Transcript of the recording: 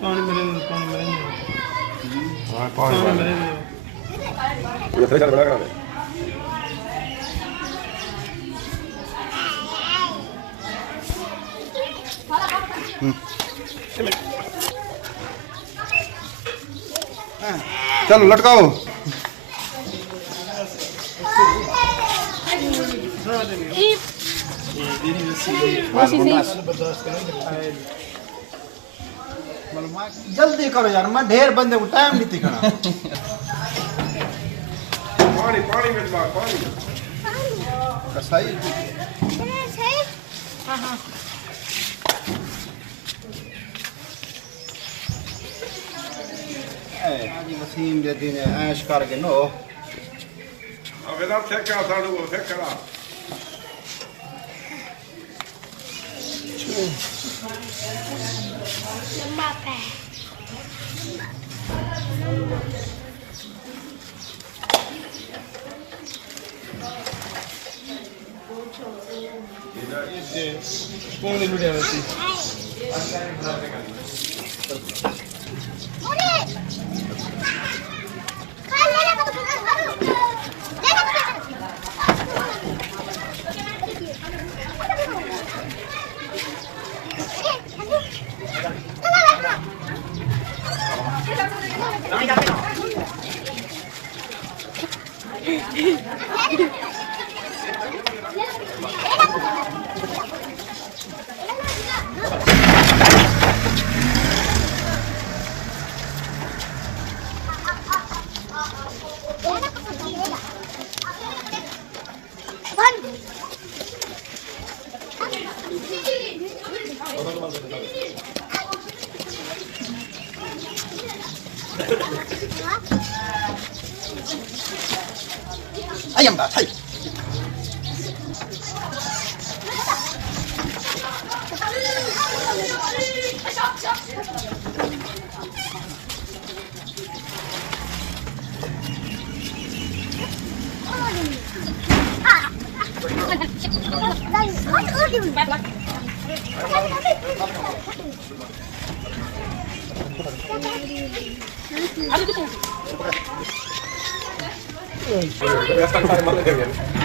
पानी मेरे हाँ पानी मेरे ये थोड़ा बड़ा करा दे चलो लटकाओ जल्दी करो यार, मैं ढेर बंदे को टाइम नहीं दिखना। पानी पानी में मार पानी कसाई हाजी वसीम दे दिन ऐश करके नो अब इधर फेंका साड़ू को फेंका कौन लुटिया वैसी ayam dah, hai. Ya está,